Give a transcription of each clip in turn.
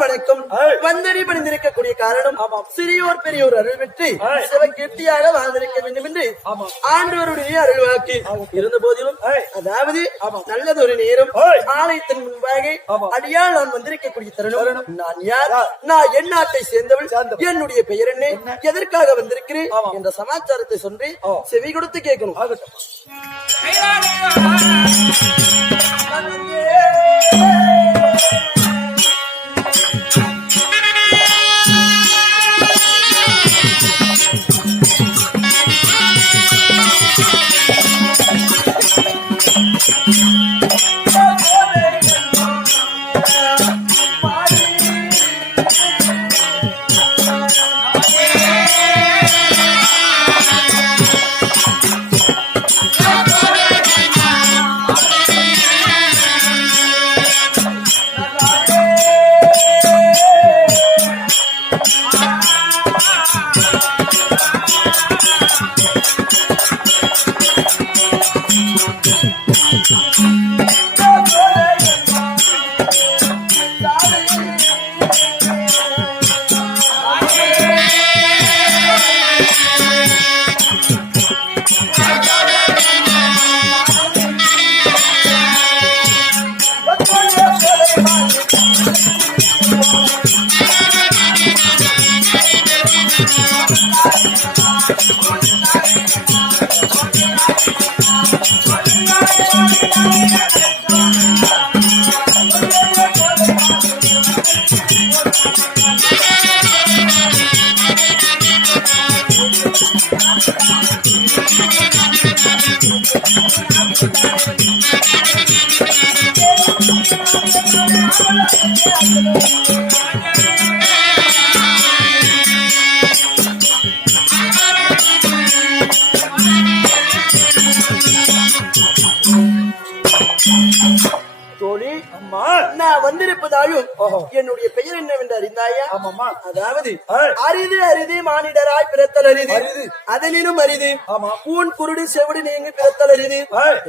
வணக்கம். வந்தடி பணிந்திருக்கக்கூடிய காரணம் சிறியோர் பெரியோர் அருள் பெற்று சிவகெட்டியாக வாழ்ந்திருக்க வேண்டும் என்று ஆண்டவருடைய அருள் வாக்கு இருந்த போதிலும், அதாவது நல்லதொரு நேரம் ஆலயத்தின் முன்பாக அடியால் நான் வந்திருக்கக்கூடிய தருணம், நான் யார், நான் என் நாட்டை சேர்ந்தவள், என்னுடைய பெயர் என்ன, எதற்காக வந்திருக்கிறேன் என்ற சமாச்சாரத்தை சொல்லி செவி கொடுத்து கேட்கணும். தோழி, நான் வந்திருப்பதாலும் என்னுடைய பெயர் என்னவென்று அறிந்தாயா? அதாவது அரிது அரிது மானிடராய் பிறத்தல் அரிது, அதனினும் அரிது பூன் குருடு செவிடு நீங்கி பிறத்தல் அரிது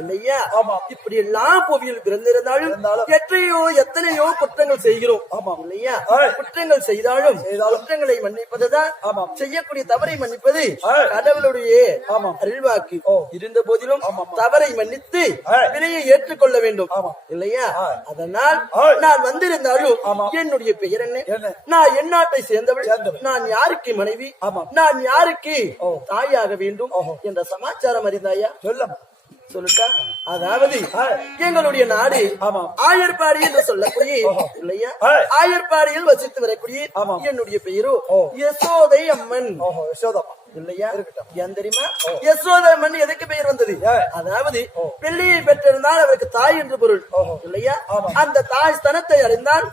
இல்லையா? இப்படி எல்லாம் புவியில் பிறந்திருந்தாலும் எத்தனையோ குற்றங்கள் செய்கிறோம் இல்லையா? குற்றங்கள் செய்தாலும் குற்றங்களை மன்னிப்பதுதான், செய்யக்கூடிய தவறை மன்னிப்பது கடவுளுடைய அருள்வாக்கு. இருந்த போதிலும் தவறை மன்னித்து வினையை ஏற்றுக்கொள்ள வேண்டும் இல்லையா? அதனால் நான் வந்திருந்தாலும் என்னுடைய பெயர் என்ன, நான் எந்நாட்டை சேர்ந்தவள், நான் யாருக்கு மனைவி, நான் யாருக்கு தாயாக வேண்டும் என்ற சமாச்சாரம் அறிந்தாயா? சொல்லுட்டா, அதாவது எங்களுடைய நாடு ஆயர்பாடி என்று சொல்லக்கூடிய இல்லையா? ஆயர்பாடியில் வசித்து வரக்கூடிய என்னுடைய பெயரோ யசோதை அம்மன் இல்லையா? ஏன் தெரியுமா யசோதை அம்மன் எதுக்கு பெயர் வந்தது? அதாவது பிள்ளையை பெற்றிருந்தால் அவருக்கு தாய் என்று பொருள் இல்லையா? அந்த தாய் ஸ்தனத்தை அறிந்தால்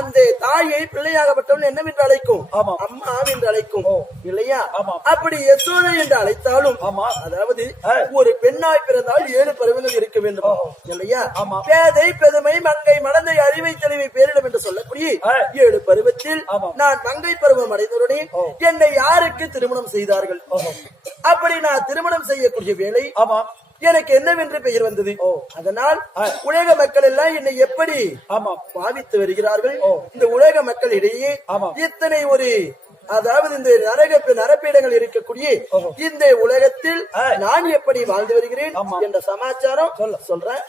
அந்த தாயை பிள்ளையாகப்பட்டவன் என்னவென்று அழைக்கும்? அம்மா என்று அழைக்கும் இல்லையா? அப்படி யசோதை என்று அழைத்தாலும் அதாவது ஒரு பெண்ணாய் பிறந்தால் 7 பருவங்கள் இருக்க வேண்டும் இல்லையா? பேதை பெருமை மங்கை மடந்தை அறிவை தெளிவை பேரிடம் என்று சொல்லக்கூடிய 7 பருவத்தில் நான் மங்கை பருவம் அடைந்தவுடனே என்னை யாருக்கு திருமணம் செய்தார்கள்? அப்படி நான் திருமணம் செய்யக்கூடிய வேலை எனக்கு என்னவென்று பெயர் வந்தது. அதனால் உலக மக்கள் எல்லாம் என்னை எப்படி பாவித்து வருகிறார்கள்? இந்த உலக மக்களிடையே இத்தனை ஒரு அதாவது இந்த நரப்பீடங்கள் இருக்கக்கூடிய இந்த உலகத்தில் நான் எப்படி வாழ்ந்து வருகிறேன் என்ற சமாச்சாரம் சொல்றேன்.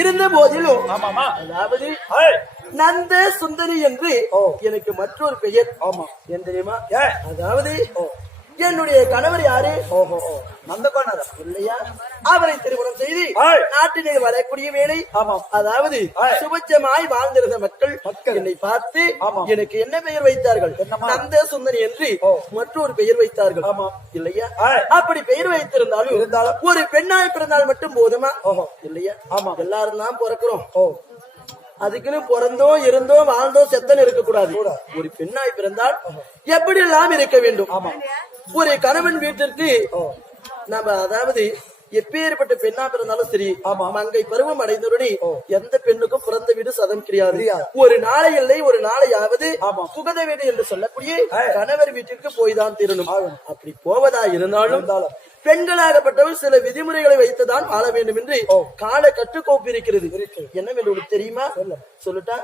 இருந்த போதிலும் அதாவது நந்த சுந்தரி என்று எனக்கு மற்றொரு பெயர் ஏன் தெரியுமா? அதாவது என்னுடைய கணவர் யாரு? நந்தகோணர் இல்லையா? அவரை திருமணம் செய்து நாட்டிலே வரக்கூடிய வேலை அதாவது சுபட்சமாய் வாழ்ந்திருந்த மக்கள் என்னை பார்த்து எனக்கு என்ன பெயர் வைத்தார்கள்? நந்த சுந்தரி என்று மற்றொரு பெயர் வைத்தார்கள் இல்லையா? அப்படி பெயர் வைத்திருந்தாலும் ஒரு பெண்ணாய் பிறந்தால் மட்டும் போதுமா இல்லையா? எல்லாரும் தான் பிறக்கிறோம், அதுக்குன்னு பிறந்தோம் இருந்தோம் வாழ்ந்தோம் செத்தன் இருக்க கூடாது. ஒரு பெண்ணாய் பிறந்தால் எப்படி எல்லாம் இருக்க வேண்டும்? ஒரு கணவன் வீட்டிற்கு நம்ம அதாவது எப்பேற்பட்ட பெண்ணா பிறந்தாலும் சரி மங்கை பருவம் அடைந்தவுடனே எந்த பெண்ணுக்கும் பிறந்த வீடு சதம் கிடையாது. ஒரு நாளை இல்லை ஒரு நாளையாவது புகத வீடு என்று சொல்லக்கூடிய கணவர் வீட்டிற்கு போய்தான் தீரணும். அப்படி போவதா இருந்தாலும் பெண்களாகப்பட்டவர் சில விதிமுறைகளை வைத்துதான் வாழ வேண்டும் என்று கால கட்டுக்கோப்பு இருக்கிறது. என்னவென்று தெரியுமா? சொல்லுட்டா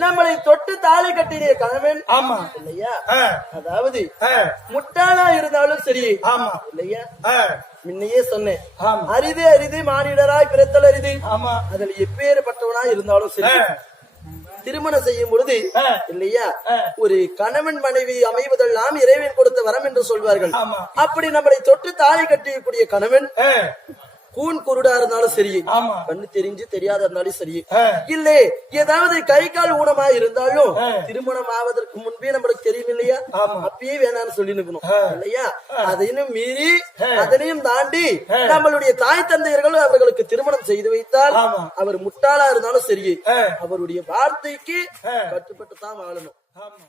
நம்மளை தொட்டு தாலி கட்டிய கணவன் ஆமா இல்லையா? ஆ, அதாவது ஆ, முட்டாளா இருந்தாலும் சரி ஆமா இல்லையா? ஆ, முன்னையே சொன்னேன், ஆமா அரிது அரிது மானிடராய் பிறத்தல் அரிது. ஆமா அதில் எப்பேற்பட்டவனா இருந்தாலும் சரி, ஆ, திருமணம் செய்யும் பொழுது ஆ, இல்லையா, ஆ, ஒரு கணவன் மனைவி அமைவதெல்லாம் இறைவன் கொடுத்த வரம் என்று சொல்வார்கள். ஆமா அப்படி நம்மளை தொட்டு தாலி கட்டியக்கூடிய கணவன் ஆ, கூன் குருடா இருந்தாலும் சரி, ஆமா கண்ணு தெரிஞ்சு தெரியாத இருந்தாலும் சரி, ஆ, இல்லே ஏதாவது கை கால் ஊனமா இருந்தாலும் ஆ. திருமணம் ஆவதற்கு முன்பே நம்மளுக்கு தெரியும் இல்லையா, ஆமா. அப்பயே வேணாம்னு சொல்லி நிக்கணும் ஆ. இல்லையா? அதையும் மீறி ஆ. அதனையும் தாண்டி ஆ. நம்மளுடைய தாய் தந்தையர்கள் அவர்களுக்கு திருமணம் செய்து வைத்தால் ஆமா. அவர் முட்டாளா இருந்தாலும் சரி, ஆ. அவருடைய வார்த்தைக்கு ஆ. கட்டுப்பட்டு தான் வாழணும். ஆமா